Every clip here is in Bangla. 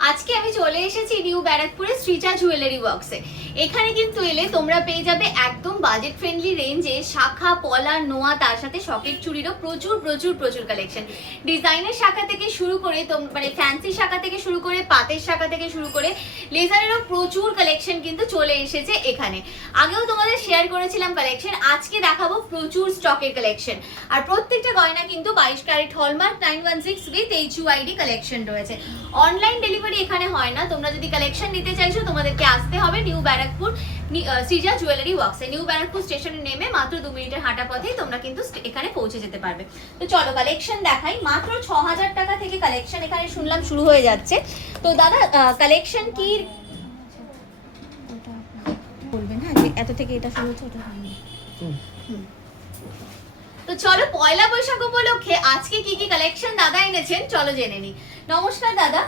আজকে আমি চলে এসেছি নিউ ব্যারাকপুরে শ্রীজা জুয়েলারি ওয়ার্কসে। এখানে কিন্তু এলে তোমরা পেয়ে যাবে একদম বাজেট ফ্রেন্ডলি রেঞ্জে শাখা, পলা, নোয়া, তার সাথে সকেট চুড়িরও প্রচুর প্রচুর প্রচুর কালেকশন। ডিজাইনের শাখা থেকে শুরু করে মানে ফ্যান্সি শাখা থেকে শুরু করে পাতের শাখা থেকে শুরু করে লেজারেরও প্রচুর কালেকশন কিন্তু চলে এসেছে এখানে। আগেও তোমাদের শেয়ার করেছিলাম কালেকশন, আজকে দেখাবো প্রচুর স্টকের কালেকশন। আর প্রত্যেকটা গয়না কিন্তু 22 carat hallmark 916 with HUID collection রয়েছে। অনলাইন ডেলিভারি এখানে হয় না। তোমরা যদি কালেকশন নিতে চাইছো তোমাদেরকে আসতে হবে নিউ ব্যারাকপুর শ্রীজা জুয়েলারি ওয়ার্কসে। নিউ ব্যারাকপুর স্টেশনে নেমে মাত্র 2 মিনিটের হাঁটা পথেই তোমরা কিন্তু এখানে পৌঁছে যেতে পারবে। তো চলো কালেকশন দেখাই। মাত্র 6000 টাকা থেকে কালেকশন এখানে শুনলাম শুরু হয়ে যাচ্ছে। তো দাদা কালেকশন কি বলবেন? হ্যাঁ, এত থেকে এটা শুরু হচ্ছে, ওটা হয়নি। তো চলো পয়লা বৈশাখ উপলক্ষে আজকে কি কি কালেকশন দাদা এনেছেন চলো জেনে নিই। নমস্কার দাদা।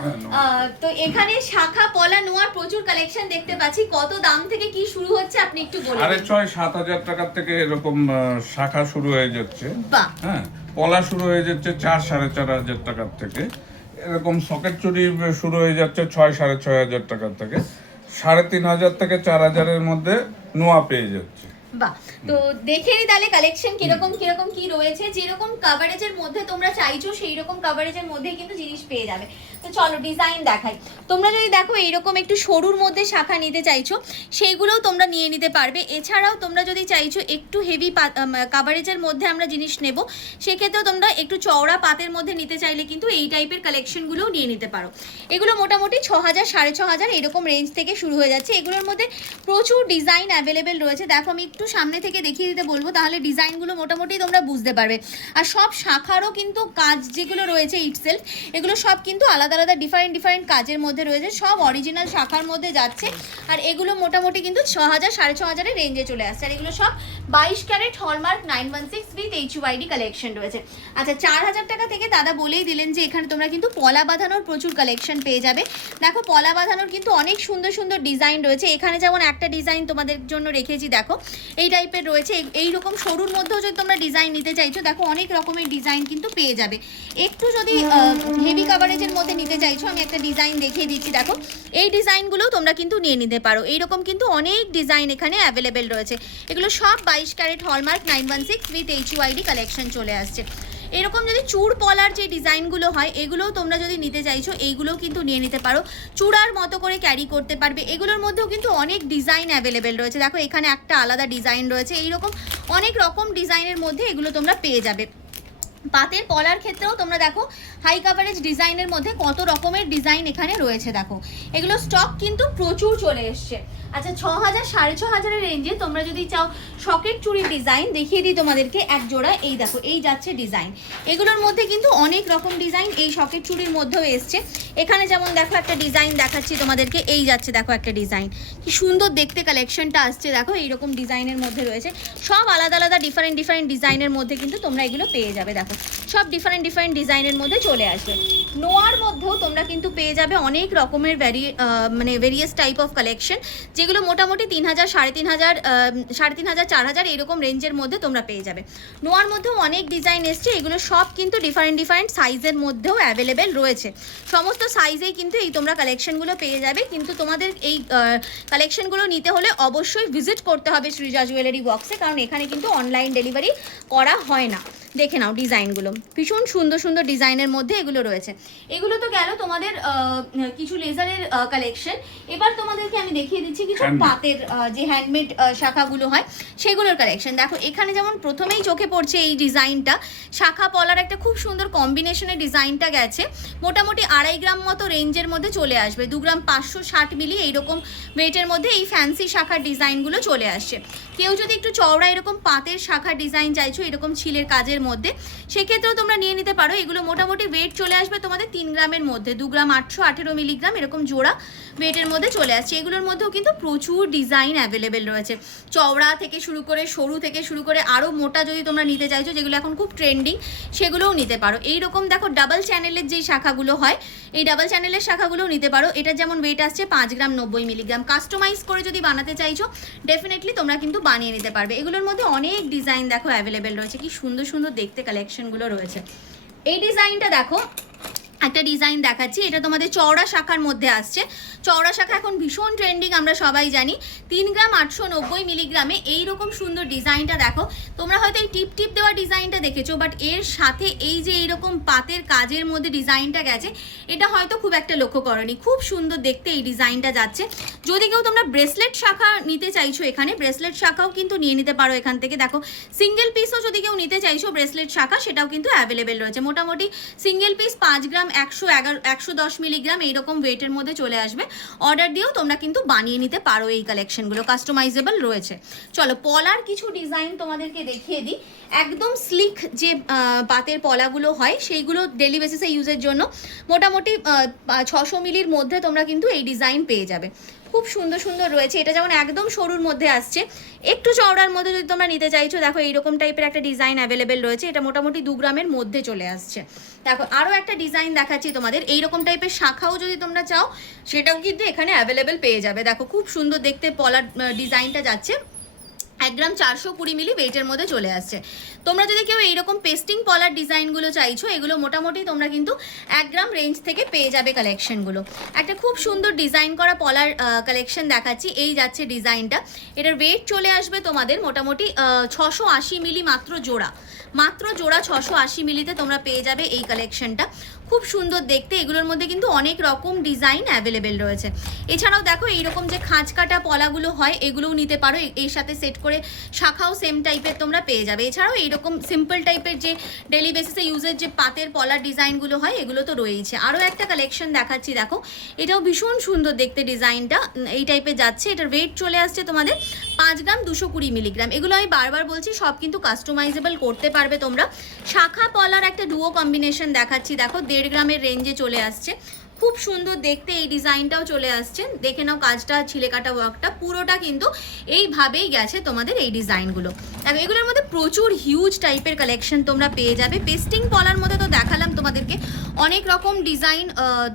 তো এখানে শাখা, পলা, নোয়ার প্রচুর কালেকশন দেখতে পাচ্ছি। কত দাম থেকে কি শুরু হচ্ছে আপনি একটু বলুন। আরে 6-7 হাজার টাকা থেকে এরকম শাখা শুরু হয়ে যাচ্ছে। বাহ। হ্যাঁ, পলা শুরু হয়ে যাচ্ছে 4-4.5 হাজার টাকার থেকে। এরকম সকেট চুড়ি শুরু হয়ে যাচ্ছে 6-6.5 হাজার টাকার থেকে। 3,500 থেকে 4,000-এর মধ্যে নোয়া পেয়ে যাচ্ছে। বাহ। তো দেখে নি তাহলে কালেকশন কিরকম কিরকম কি রয়েছে। যেরকম কভারেজের মধ্যে তোমরা চাইছো সেই রকম কভারেজের মধ্যে কিন্তু জিনিস পেয়ে যাবে। তো চলো ডিজাইন দেখাই। তোমরা যদি দেখো এইরকম একটু সরুর মধ্যে শাখা নিতে চাইছো সেইগুলোও তোমরা নিয়ে নিতে পারবে। এছাড়াও তোমরা যদি চাইছো একটু হেভি কভারেজের মধ্যে আমরা জিনিস নেব, সেক্ষেত্রেও তোমরা একটু চওড়া পাতের মধ্যে নিতে চাইলে কিন্তু এই টাইপের কালেকশনগুলোও নিয়ে নিতে পারো। এগুলো মোটামুটি 6,000 6,500 এরকম রেঞ্জ থেকে শুরু হয়ে যাচ্ছে। এগুলোর মধ্যে প্রচুর ডিজাইন অ্যাভেলেবেল রয়েছে। দেখো আমি একটু সামনে থেকে দেখিয়ে দিতে বলবো, তাহলে ডিজাইনগুলো মোটামুটি তোমরা বুঝতে পারবে। আর সব শাখারও কিন্তু কাজ যেগুলো রয়েছে ইটসেলফ, এগুলো সব কিন্তু আলাদা আলাদা ডিফারেন্ট ডিফারেন্ট কাজের মধ্যে রয়েছে। সব অরিজিনাল শাখার মধ্যে যাচ্ছে। আর এগুলো মোটামুটি কিন্তু 6,000 5,500 রেঞ্জে চলে আসছে। আর এগুলো সব 22 carat hallmark 916 with HUID collection রয়েছে। আচ্ছা, 4,000 টাকা থেকে দাদা বলেই দিলেন যে এখানে তোমরা কিন্তু পলা বাঁধানোর প্রচুর কালেকশন পেয়ে যাবে। দেখো পলা বাঁধানোর কিন্তু অনেক সুন্দর সুন্দর ডিজাইন রয়েছে। এখানে যেমন একটা ডিজাইন তোমাদের জন্য রেখেছি, দেখো এই টাইপের রয়েছে। এইরকম সরুর মধ্যেও যদি তোমরা ডিজাইন নিতে চাইছো, দেখো অনেক রকমের ডিজাইন কিন্তু পেয়ে যাবে। একটু যদি হেভি কাভারেজের মধ্যে নিতে চাইছো, আমি একটা ডিজাইন দেখিয়ে দিচ্ছি। দেখো এই ডিজাইনগুলোও তোমরা কিন্তু নিয়ে নিতে পারো। এইরকম কিন্তু অনেক ডিজাইন এখানে অ্যাভেলেবেল রয়েছে। এগুলো সব 22 carat hallmark 916 with HUID collection চলে আসছে। এরকম যদি চূড় পলার যে ডিজাইনগুলো হয় এগুলোও তোমরা যদি নিতে চাইছো এইগুলোও কিন্তু নিয়ে নিতে পারো। চূড়ার মতো করে ক্যারি করতে পারবে। এগুলোর মধ্যেও কিন্তু অনেক ডিজাইন অ্যাভেলেবেল রয়েছে। দেখো এখানে একটা আলাদা ডিজাইন রয়েছে। এইরকম অনেক রকম ডিজাইনের মধ্যে এগুলো তোমরা পেয়ে যাবে। পাতের পলার ক্ষেত্রেও তোমরা দেখো হাই কাভারেজ ডিজাইনের মধ্যে কত রকমের ডিজাইন এখানে রয়েছে। দেখো এগুলো স্টক কিন্তু প্রচুর চলে এসছে। আচ্ছা, 6,000 6,500 রেঞ্জে তোমরা যদি চাও সকেট চুড়ির ডিজাইন দেখিয়ে দিই তোমাদেরকে এক জোড়া। এই দেখো এই যাচ্ছে ডিজাইন। এগুলোর মধ্যে কিন্তু অনেক রকম ডিজাইন এই সকেট চুড়ির মধ্যেও এসছে। এখানে যেমন দেখো একটা ডিজাইন দেখাচ্ছি তোমাদেরকে, এই যাচ্ছে দেখো একটা ডিজাইন, কি সুন্দর দেখতে কালেকশনটা আসছে। দেখো এইরকম ডিজাইনের মধ্যে রয়েছে। সব আলাদা আলাদা ডিফারেন্ট ডিফারেন্ট ডিজাইনের মধ্যে কিন্তু তোমরা এগুলো পেয়ে যাবে। দেখো সব ডিফারেন্ট ডিফারেন্ট ডিজাইনের মধ্যে চলে আসবে। নোয়ার মধ্যেও তোমরা কিন্তু পেয়ে যাবে অনেক রকমের ভেরিয়াস টাইপ অফ কালেকশন, যেগুলো মোটামুটি 3,000 3,500 3,500 4,000 এরকম রেঞ্জের মধ্যে তোমরা পেয়ে যাবে। নোয়ার মধ্যেও অনেক ডিজাইন এসছে। এগুলো সব কিন্তু ডিফারেন্ট ডিফারেন্ট সাইজের মধ্যেও অ্যাভেলেবেল রয়েছে। সমস্ত সাইজেই কিন্তু এই তোমরা কালেকশনগুলো পেয়ে যাবে। কিন্তু তোমাদের এই কালেকশনগুলো নিতে হলে অবশ্যই ভিজিট করতে হবে শ্রীজা জুয়েলারি ওয়ার্কসে, কারণ এখানে কিন্তু অনলাইন ডেলিভারি করা হয় না। দেখে নাও ডিজাইনগুলো, ভীষণ সুন্দর সুন্দর ডিজাইনের মধ্যে এগুলো রয়েছে। এগুলো তো গেল তোমাদের কিছু লেজারের কালেকশন। এবার তোমাদেরকে আমি দেখিয়ে দিচ্ছি কিছু পাতের যে হ্যান্ডমেড শাখাগুলো হয় সেগুলোর কালেকশন। দেখো এখানে যেমন প্রথমেই চোখে পড়ছে এই ডিজাইনটা, শাখা পলার একটা খুব সুন্দর কম্বিনেশনের ডিজাইনটা গেছে। মোটামুটি 2.5 গ্রাম মতো রেঞ্জের মধ্যে চলে আসবে। 2 গ্রাম 560 মিলি এইরকম ওয়েটের মধ্যে এই ফ্যান্সি শাখার ডিজাইনগুলো চলে আসছে। কেউ যদি একটু চওড়া এরকম পাতের শাখার ডিজাইন চাইছো এরকম ছিলের কাজের মধ্যে, সেক্ষেত্রেও তোমরা নিয়ে নিতে পারো। এগুলো মোটামুটি ওয়েট চলে আসবে তোমাদের 3 গ্রামের মধ্যে। 2 গ্রাম 818 মিলিগ্রাম এরকম জোড়া ওয়েটের মধ্যে চলে আসছে। এগুলোর মধ্যেও কিন্তু প্রচুর ডিজাইন অ্যাভেলেবেল রয়েছে। চওড়া থেকে শুরু করে সরু থেকে শুরু করে আরও মোটা যদি তোমরা নিতে চাইছো, যেগুলো এখন খুব ট্রেন্ডিং, সেগুলোও নিতে পারো। এইরকম দেখো ডাবল চ্যানেলের যেই শাখাগুলো হয় এই ডাবল চ্যানেলের শাখাগুলোও নিতে পারো। এটা যেমন ওয়েট আসছে 5 গ্রাম 90 মিলিগ্রাম। কাস্টমাইজ করে যদি বানাতে চাইছো ডেফিনেটলি তোমরা কিন্তু বানিয়ে নিতে পারবে। এগুলোর মধ্যে অনেক ডিজাইন দেখো অ্যাভেলেবেল রয়েছে। কি সুন্দর সুন্দর দেখতে কালেকশনগুলো রয়েছে। এই ডিজাইনটা দেখো একটা ডিজাইন দেখাচ্ছি, এটা তোমাদের চওড়া শাখার মধ্যে আসছে। চওড়া শাখা এখন ভীষণ ট্রেন্ডিং, আমরা সবাই জানি। 3 গ্রাম 890 মিলিগ্রামে এইরকম সুন্দর ডিজাইনটা দেখো। তোমরা হয়তো এই টিপ টিপ দেওয়া ডিজাইনটা দেখেছো, বাট এর সাথে এই যে এইরকম পাতের কাজের মধ্যে ডিজাইনটা গেছে, এটা হয়তো খুব একটা লক্ষ্য করনি। খুব সুন্দর দেখতে এই ডিজাইনটা যাচ্ছে। যদি কেউ তোমরা ব্রেসলেট শাখা নিতে চাইছো, এখানে ব্রেসলেট শাখাও কিন্তু নিয়ে নিতে পারো এখান থেকে। দেখো সিঙ্গেল পিসও যদি কেউ নিতে চাইছো ব্রেসলেট শাখা, সেটাও কিন্তু অ্যাভেলেবেল রয়েছে। মোটামুটি সিঙ্গেল পিস 5 গ্রাম 110 মিলিগ্রাম এইরকম ওয়েটের মধ্যে চলে আসবে। অর্ডার দিয়েও তোমরা কিন্তু বানিয়ে নিতে পারো এই কালেকশনগুলো, কাস্টমাইজেবল রয়েছে। চলো পলার কিছু ডিজাইন তোমাদেরকে দেখিয়ে দিই। একদম স্লিক যে পাতের পলাগুলো হয়, সেইগুলো ডেলি বেসিসে ইউজের জন্য মোটামুটি 600 মিলির মধ্যে তোমরা কিন্তু এই ডিজাইন পেয়ে যাবে। খুব সুন্দর সুন্দর রয়েছে। এটা যেমন একদম সরুর মধ্যে আসছে, একটু চওড়ার মধ্যে যদি তোমরা নিতে চাইছো, দেখো এইরকম টাইপের একটা ডিজাইন অ্যাভেলেবেল রয়েছে। এটা মোটামুটি 2 গ্রামের মধ্যে চলে আসছে। দেখো আরও একটা ডিজাইন দেখাচ্ছি তোমাদের। এইরকম টাইপের শাখাও যদি তোমরা চাও, সেটাও কিন্তু এখানে অ্যাভেলেবেল পেয়ে যাবে। দেখো খুব সুন্দর দেখতে পলার ডিজাইনটা যাচ্ছে। 1 গ্রাম 420 মিলি ওয়েটের মধ্যে চলে আসছে। তোমরা যদি কেউ এইরকম পেস্টিং পলার ডিজাইনগুলো চাইছো, এগুলো মোটামুটি তোমরা কিন্তু 1 গ্রাম রেঞ্জ থেকে পেয়ে যাবে কালেকশনগুলো। একটা খুব সুন্দর ডিজাইন করা পলার কালেকশন দেখাচ্ছি। এই যাচ্ছে ডিজাইনটা। এটার ওয়েট চলে আসবে তোমাদের মোটামুটি 680 মিলি মাত্র জোড়া। 680 মিলিতে তোমরা পেয়ে যাবে এই কালেকশনটা। খুব সুন্দর দেখতে। এগুলোর মধ্যে কিন্তু অনেক রকম ডিজাইন অ্যাভেলেবেল রয়েছে। এছাড়াও দেখো এইরকম যে খাঁজ কাটা পলাগুলো হয়, এগুলোও নিতে পারো। এর সাথে সেট করে শাখাও সেম টাইপের তোমরা পেয়ে যাবে। এছাড়াও এইরকম সিম্পল টাইপের যে ডেলি বেসিসে ইউজের যে পাতের পলার ডিজাইনগুলো হয়, এগুলো তো রয়েছে। আরও একটা কালেকশন দেখাচ্ছি, দেখো এটাও ভীষণ সুন্দর দেখতে ডিজাইনটা। এই টাইপের যাচ্ছে। এটার ওয়েট চলে আসছে তোমাদের 5 গ্রাম 220 মিলিগ্রাম। এগুলো আমি বারবার বলছি, সব কিন্তু কাস্টমাইজেবল করতে পারবে তোমরা। শাখা পলার একটা ডুয়ো কম্বিনেশন দেখাচ্ছি। দেখো 1.5 গ্রামের রেঞ্জে চলে আসছে। খুব সুন্দর দেখতে এই ডিজাইনটাও চলে আসছে। দেখে নাও কাজটা, ছিলে কাটা ওয়ার্কটা পুরোটা কিন্তু এইভাবেই গেছে তোমাদের এই ডিজাইনগুলো। দেখো এগুলোর মধ্যে প্রচুর হিউজ টাইপের কালেকশন তোমরা পেয়ে যাবে। পেস্টিং পলার মধ্যে তো দেখালাম তোমাদেরকে, অনেক রকম ডিজাইন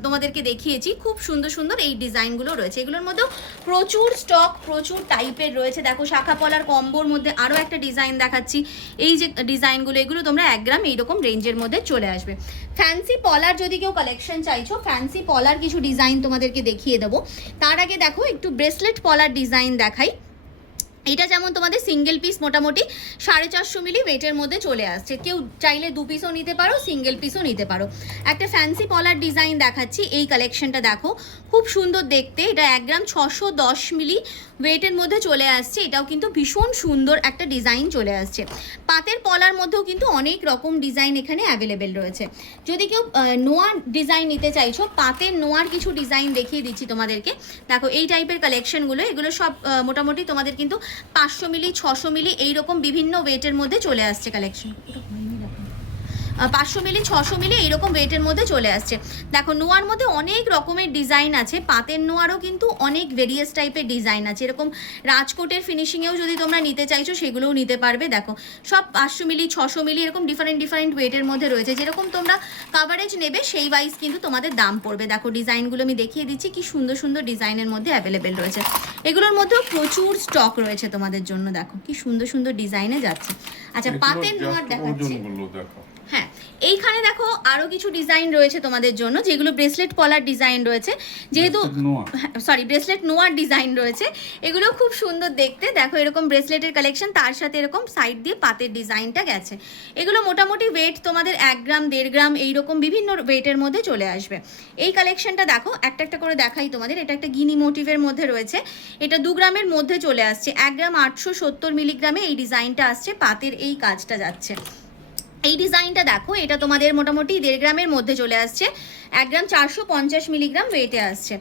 তোমাদেরকে দেখিয়েছি। খুব সুন্দর সুন্দর এই ডিজাইনগুলো রয়েছে। এগুলোর মধ্যেও প্রচুর স্টক, প্রচুর টাইপের রয়েছে। দেখো শাখা পলার কম্বোর মধ্যে আরও একটা ডিজাইন দেখাচ্ছি। এই যে ডিজাইনগুলো, এগুলো তোমরা 1 গ্রাম এইরকম রেঞ্জের মধ্যে চলে আসবে। ফ্যান্সি পলার যদি কেউ কালেকশন চাইছো, ফ্যান্সি পলার কিছু ডিজাইন তোমাদেরকে দেখিয়ে দেবো। তার আগে দেখো একটু ব্রেসলেট পলার ডিজাইন দেখাই। এটা যেমন তোমাদের সিঙ্গেল পিস মোটামুটি 450 মিলি ওয়েটের মধ্যে চলে আসছে। কেউ চাইলে 2 পিসও নিতে পারো, সিঙ্গেল পিসও নিতে পারো। একটা ফ্যান্সি পলার ডিজাইন দেখাচ্ছি। এই কালেকশনটা দেখো খুব সুন্দর দেখতে। এটা 1 গ্রাম 610 মিলি ওয়েটের মধ্যে চলে আসছে। এটাও কিন্তু ভীষণ সুন্দর একটা ডিজাইন চলে আসছে। পাতের পলার মধ্যেও কিন্তু অনেক রকম ডিজাইন এখানে অ্যাভেলেবেল রয়েছে। যদি কেউ নোয়ার ডিজাইন নিতে চাইছো, পাতের নোয়ার কিছু ডিজাইন দেখিয়ে দিচ্ছি তোমাদেরকে। দেখো এই টাইপের কালেকশনগুলো, এগুলো সব মোটামুটি তোমাদের কিন্তু 500 মিলি 600 মিলি এইরকম বিভিন্ন ওয়েটের মধ্যে চলে আসছে কালেকশন। 500 মিলি 600 মিলি এইরকম ওয়েটের মধ্যে চলে আসছে। দেখো নোয়ার মধ্যে অনেক রকমের ডিজাইন আছে। পাতের নোয়ারও কিন্তু অনেক ভেরিয়াস টাইপের ডিজাইন আছে। এরকম রাজকোটের ফিনিশিংয়েও যদি তোমরা নিতে চাইছো, সেগুলোও নিতে পারবে। দেখো সব 500 মিলি 600 মিলি এরকম ডিফারেন্ট ওয়েটের মধ্যে রয়েছে। যেরকম তোমরা কাভারেজ নেবে সেই ওয়াইজ কিন্তু তোমাদের দাম পড়বে। দেখো ডিজাইনগুলো আমি দেখিয়ে দিচ্ছি, কি সুন্দর সুন্দর ডিজাইনের মধ্যে অ্যাভেলেবেল রয়েছে। এগুলোর মধ্যেও প্রচুর স্টক রয়েছে তোমাদের জন্য। দেখো কি সুন্দর সুন্দর ডিজাইনে যাচ্ছে। আচ্ছা পাতের নোয়ার দেখাচ্ছি। হ্যাঁ এইখানে দেখো আরো কিছু ডিজাইন রয়েছে তোমাদের জন্য, যেগুলো ব্রেসলেট পলার ডিজাইন রয়েছে। যেহেতু ব্রেসলেট নোয়ার ডিজাইন রয়েছে, এগুলো খুব সুন্দর দেখতে। দেখো এরকম ব্রেসলেটের কালেকশন, তার সাথে এরকম সাইড দিয়ে পাতের ডিজাইনটা গেছে। এগুলো মোটামুটি ওয়েট তোমাদের 1 গ্রাম 1.5 গ্রাম এইরকম বিভিন্ন ওয়েটের মধ্যে চলে আসবে। এই কালেকশনটা দেখো একটা একটা করে দেখাই তোমাদের। এটা একটা গিনি মোটিভের মধ্যে রয়েছে। এটা 2 গ্রামের মধ্যে চলে আসছে। 1 গ্রাম 870 মিলিগ্রামে এই ডিজাইনটা আসছে। পাতের এই কাজটা যাচ্ছে। এই ডিজাইনটা দেখো, এটা তোমাদের মোটামুটি 1.5 গ্রামের মধ্যে চলে আসছে। 1 গ্রাম 450 মিলিগ্রাম ওয়েটে আসছে।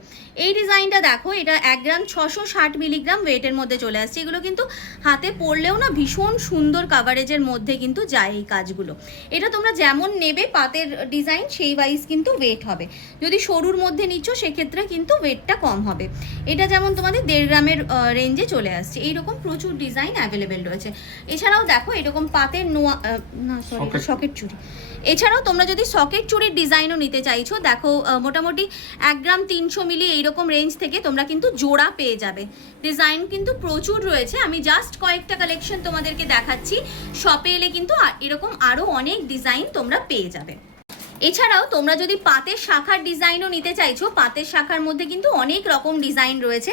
এই ডিজাইনটা দেখো, এটা 1 গ্রাম 660 মিলিগ্রাম ওয়েটের মধ্যে চলে আসছে। এগুলো কিন্তু হাতে পরলেও না ভীষণ সুন্দর কাভারেজের মধ্যে কিন্তু যায় এই কাজগুলো। এটা তোমরা যেমন নেবে পাতের ডিজাইন, সেই ওয়াইজ কিন্তু ওয়েট হবে। যদি সরুর মধ্যে নিচ্ছ, সেক্ষেত্রে কিন্তু ওয়েটটা কম হবে। এটা যেমন তোমাদের 1.5 গ্রামের রেঞ্জে চলে আসছে। এইরকম প্রচুর ডিজাইন অ্যাভেলেবেল রয়েছে। এছাড়াও দেখো এরকম পাতের নোয়া, না সরি সকেট চুড়ি। এছাড়াও তোমরা যদি সকেট চুড়ির ডিজাইনও নিতে চাইছো, দেখো মোটামুটি 1 গ্রাম 300 মিলি এইরকম রেঞ্জ থেকে তোমরা কিন্তু জোড়া পেয়ে যাবে। ডিজাইন কিন্তু প্রচুর রয়েছে। আমি জাস্ট কয়েকটা কালেকশন তোমাদেরকে দেখাচ্ছি। শপে এলে কিন্তু এরকম আরও অনেক ডিজাইন তোমরা পেয়ে যাবে। এছাড়াও তোমরা যদি পাতের শাখার ডিজাইনও নিতে চাইছো, পাতের শাখার মধ্যে কিন্তু অনেক রকম ডিজাইন রয়েছে।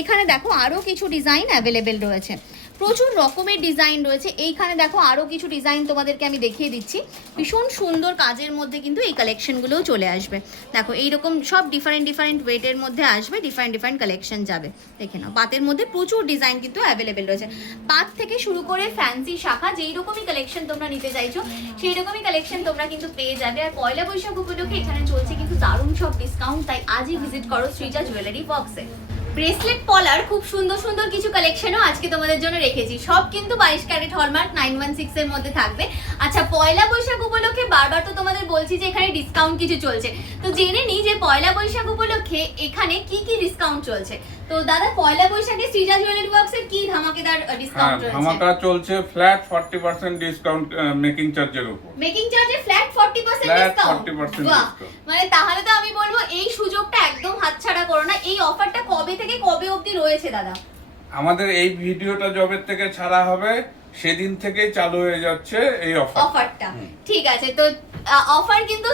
এখানে দেখো আরও কিছু ডিজাইন অ্যাভেলেবেল রয়েছে, প্রচুর রকমের ডিজাইন রয়েছে। এইখানে দেখো আরও কিছু ডিজাইন তোমাদেরকে আমি দেখিয়ে দিচ্ছি, ভীষণ সুন্দর কাজের মধ্যে কিন্তু এই কালেকশনগুলোও চলে আসবে। দেখো এইরকম সব ডিফারেন্ট ডিফারেন্ট ওয়েটের মধ্যে আসবে, ডিফারেন্ট ডিফারেন্ট কালেকশন যাবে। দেখে নাও পাতের মধ্যে প্রচুর ডিজাইন কিন্তু অ্যাভেলেবেল রয়েছে, পাত থেকে শুরু করে ফ্যান্সি শাখা, যেই রকমই কালেকশন তোমরা নিতে চাইছো সেই রকমই কালেকশন তোমরা কিন্তু পেয়ে যাবে। আর পয়লা বৈশাখ উপলক্ষে এখানে চলছে কিন্তু দারুণ সব ডিসকাউন্ট, তাই আজই ভিজিট করো সৃজা জুয়েলারি বক্সে। ব্রেসলেট পলার খুব সুন্দর সুন্দর কিছু কালেকশনও আজকে তোমাদের জন্য রেখেছি, সব কিন্তু 22 ক্যারেট হলমার্ক 916 এর মধ্যে থাকবে। আচ্ছা, পয়লা বৈশাখ উপলক্ষে বারবার তো তোমাদের বলছি যে এখানে ডিসকাউন্ট কিছু চলছে, তো জেনে নিই যে পয়লা বৈশাখ উপলক্ষে এখানে কি কি ডিসকাউন্ট চলছে। তো দাদা, পয়লা বৈশাখে সৃজা জুয়েলারি বক্সে কি ধামাকেদার ডিসকাউন্ট চলছে? ধামাকা চলছে, ফ্ল্যাট 40% ডিসকাউন্ট মেকিং চার্জের উপর। মেকিং চার্জে ফ্ল্যাট 40% ডিসকাউন্ট। বাহ, মানে তাহলে তো আমি বলবো এই সুযোগটা একদম হাতছাড়া করো না। এই অফারটা কবে থেকে কবে অবধি রয়েছে দাদা? আমাদের এই ভিডিওটা জবের থেকে ছাড়া হবে সেদিন থেকেই চালু হয়ে যাচ্ছে এই অফারটা। ঠিক আছে, তো অফার কিন্তু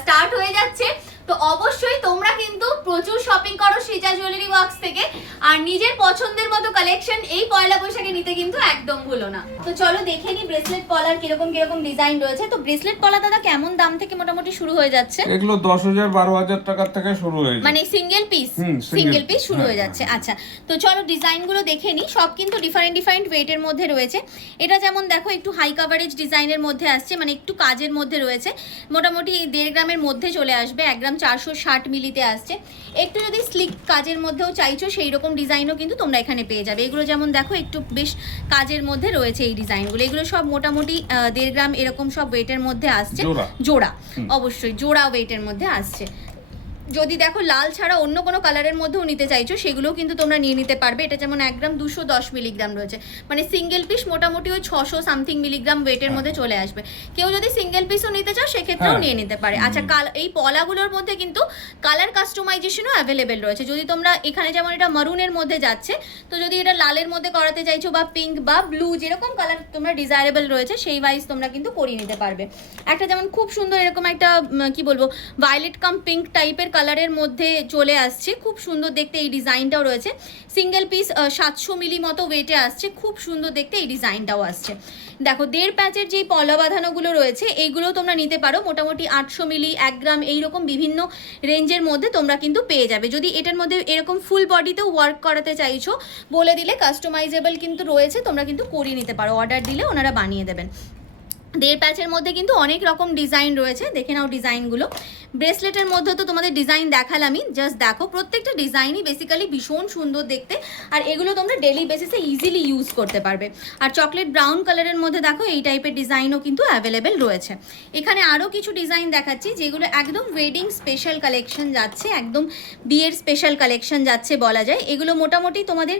স্টার্ট হয়ে যাচ্ছে, তো অবশ্যই তোমরা কিন্তু প্রচুর শপিং করো সৃজা জুয়েলারি ওয়ার্কস থেকে, আর নিজের পছন্দের মতো কালেকশন এই পয়লা বৈশাখে নিতে কিন্তু একদম ভুলো না। তো চলো দেখে নি ব্রেসলেট পলার কিরকম কিরকম ডিজাইন রয়েছে। তো ব্রেসলেট পলা দাদা কেমন দাম থেকে মোটামুটি শুরু হয়ে যাচ্ছে? এগুলো 10,000 12,000 টাকা থেকে শুরু হয়ে যায়, মানে সিঙ্গেল পিস শুরু হয়ে যাচ্ছে। আচ্ছা, তো চলো ডিজাইনগুলো দেখে নি, সব কিন্তু ডিফারেন্ট ডিফারেন্ট ওয়েটের মধ্যে রয়েছে। এটা যেমন দেখো একটু হাই কাভারেজ ডিজাইনের মধ্যে আসছে, মানে একটু কাজের মধ্যে রয়েছে, মোটামুটি 1.5 গ্রামের মধ্যে চলে আসবে, 1 গ্রাম 460 মিলিতে আসছে। একটু যদি স্লিক কাজের মধ্যেও চাইছো সেই রকম ডিজাইনও কিন্তু তোমরা এখানে পেয়ে যাবে। এগুলো যেমন দেখো একটু বেশ কাজের মধ্যে রয়েছে এই ডিজাইনগুলো, এগুলো সব মোটামুটি 1.5 গ্রাম এরকম সব ওয়েটের মধ্যে আসছে, জোড়া অবশ্যই জোড়া ওয়েটের মধ্যে আসছে। যদি দেখো লাল ছাড়া অন্য কোনো কালারের মধ্যেও নিতে চাইছো সেগুলোও কিন্তু তোমরা নিয়ে নিতে পারবে। এটা যেমন 1 গ্রাম 210 মিলিগ্রাম রয়েছে, মানে সিঙ্গেল পিস মোটামুটি ওই 600 সামথিং মিলিগ্রাম ওয়েটের মধ্যে চলে আসবে। কেউ যদি সিঙ্গেল পিসও নিতে চাও সেক্ষেত্রেও নিয়ে নিতে পারে। আচ্ছা, এই পলাগুলোর মধ্যে কিন্তু কালার কাস্টমাইজেশনও অ্যাভেলেবেল রয়েছে। যদি তোমরা এখানে যেমন এটা মারুনের মধ্যে যাচ্ছে, তো যদি এটা লালের মধ্যে করাতে চাইছো বা পিঙ্ক বা ব্লু যেরকম কালার তোমরা ডিজায়ারেবল রয়েছে সেই ওয়াইজ তোমরা কিন্তু করিয়ে নিতে পারবে। একটা যেমন খুব সুন্দর এরকম একটা কি বলবো ভায়োলেট কাম পিঙ্ক টাইপের কালারের মধ্যে চলে আসছে, খুব সুন্দর দেখতে এই ডিজাইনটাও রয়েছে। সিঙ্গেল পিস 700 মিলি মতো ওয়েটে আসছে, খুব সুন্দর দেখতে এই ডিজাইনটাও আসছে। দেখো 1.5 প্যাচের যেই পলা বাঁধানোগুলো রয়েছে এইগুলো তোমরা নিতে পারো, মোটামুটি 800 মিলি 1 গ্রাম এইরকম বিভিন্ন রেঞ্জের মধ্যে তোমরা কিন্তু পেয়ে যাবে। যদি এটার মধ্যে এরকম ফুল বডিতেও ওয়ার্ক করাতে চাইছো বলে দিলে কাস্টমাইজেবল কিন্তু রয়েছে, তোমরা কিন্তু করিয়ে নিতে পারো, অর্ডার দিলে ওনারা বানিয়ে দেবেন। 1.5 প্যাচের মধ্যে কিন্তু অনেক রকম ডিজাইন রয়েছে, দেখে নাও ডিজাইনগুলো। ব্রেসলেটের মধ্যে তো তোমাদের ডিজাইন দেখালামই, জাস্ট দেখো প্রত্যেকটা ডিজাইনই বেসিক্যালি ভীষণ সুন্দর দেখতে, আর এগুলো তোমরা ডেলি বেসিসে ইজিলি ইউজ করতে পারবে। আর চকলেট ব্রাউন কালারের মধ্যে দেখো এই টাইপের ডিজাইনও কিন্তু অ্যাভেলেবেল রয়েছে। এখানে আরও কিছু ডিজাইন দেখাচ্ছি যেগুলো একদম ওয়েডিং স্পেশাল কালেকশন যাচ্ছে, একদম বিয়ের স্পেশাল কালেকশন যাচ্ছে বলা যায়। এগুলো মোটামুটি তোমাদের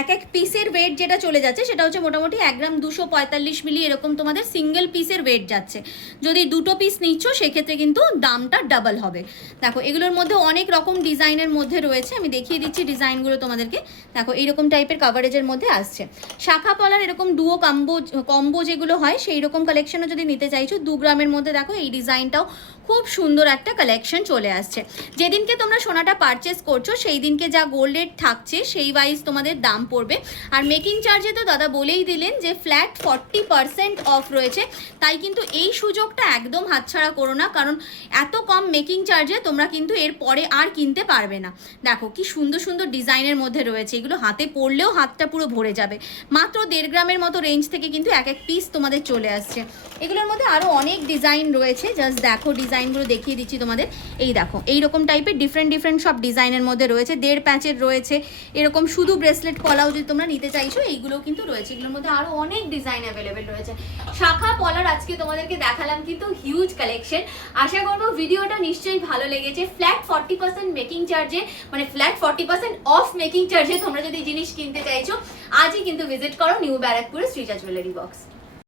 এক পিসের ওয়েট যেটা চলে যাচ্ছে সেটা হচ্ছে মোটামুটি 1 গ্রাম 245 মিলি এরকম তোমাদের সিঙ্গেল পিসের ওয়েট যাচ্ছে। যদি 2টো পিস নিচ্ছ সেক্ষেত্রে কিন্তু দামটা ডাবল হবে। দেখো এগুলোর মধ্যে অনেক রকম ডিজাইনের মধ্যে রয়েছে, আমি দেখিয়ে দিচ্ছি ডিজাইনগুলো তোমাদেরকে। দেখো এইরকম টাইপের কাভারেজের মধ্যে আসছে, শাখা পলার এরকম ডুও কম্বো যেগুলো হয় সেই রকম কালেকশনও যদি নিতে চাইছো 2 গ্রামের মধ্যে দেখো এই ডিজাইনটাও খুব সুন্দর একটা কালেকশন চলে আসছে। যেদিনকে তোমরা সোনাটা পারচেস করছো সেই দিনকে যা গোল্ড রেট থাকছে সেই ওয়াইজ তোমাদের দাম পড়বে। আর মেকিং চার্জে তো দাদা বলেই দিলেন যে ফ্ল্যাট 40% অফ রয়েছে, তাই কিন্তু এই সুযোগটা একদম হাতছাড়া করো না, কারণ এত কম মেকিং চার্জে তোমরা কিন্তু এর পরে আর কিনতে পারবে না। দেখো কি সুন্দর সুন্দর ডিজাইনের মধ্যে রয়েছে, এগুলো হাতে পরলেও হাতটা পুরো ভরে যাবে। মাত্র 1.5 গ্রামের মতো রেঞ্জ থেকে কিন্তু এক পিস তোমাদের চলে আসছে। এগুলোর মধ্যে আরও অনেক ডিজাইন রয়েছে, জাস্ট দেখো ডিজাইনগুলো দেখিয়ে দিচ্ছি তোমাদের। এই দেখো এইরকম টাইপের ডিফারেন্ট সব ডিজাইনের মধ্যে রয়েছে, 1.5 প্যাচের রয়েছে, এরকম শুধু ব্রেসলেট পলাও যদি তোমরা নিতে চাইছো এইগুলোও কিন্তু রয়েছে। এগুলোর মধ্যে আরও অনেক ডিজাইন অ্যাভেলেবেল রয়েছে। শাখা পলার আজকে তোমাদেরকে দেখালাম কিন্তু হিউজ কালেকশন। আশা করবো ভিডিওটা নিশ্চয়ই ভালো লেগেছে। ফ্ল্যাট 40% মেকিং চার্জে, মানে ফ্ল্যাট 40% অফ মেকিং চার্জে তোমরা যদি জিনিস কিনতে চাইছো আজই কিন্তু ভিজিট করো নিউ ব্যারাকপুরের সৃজা জুয়েলারি বক্স।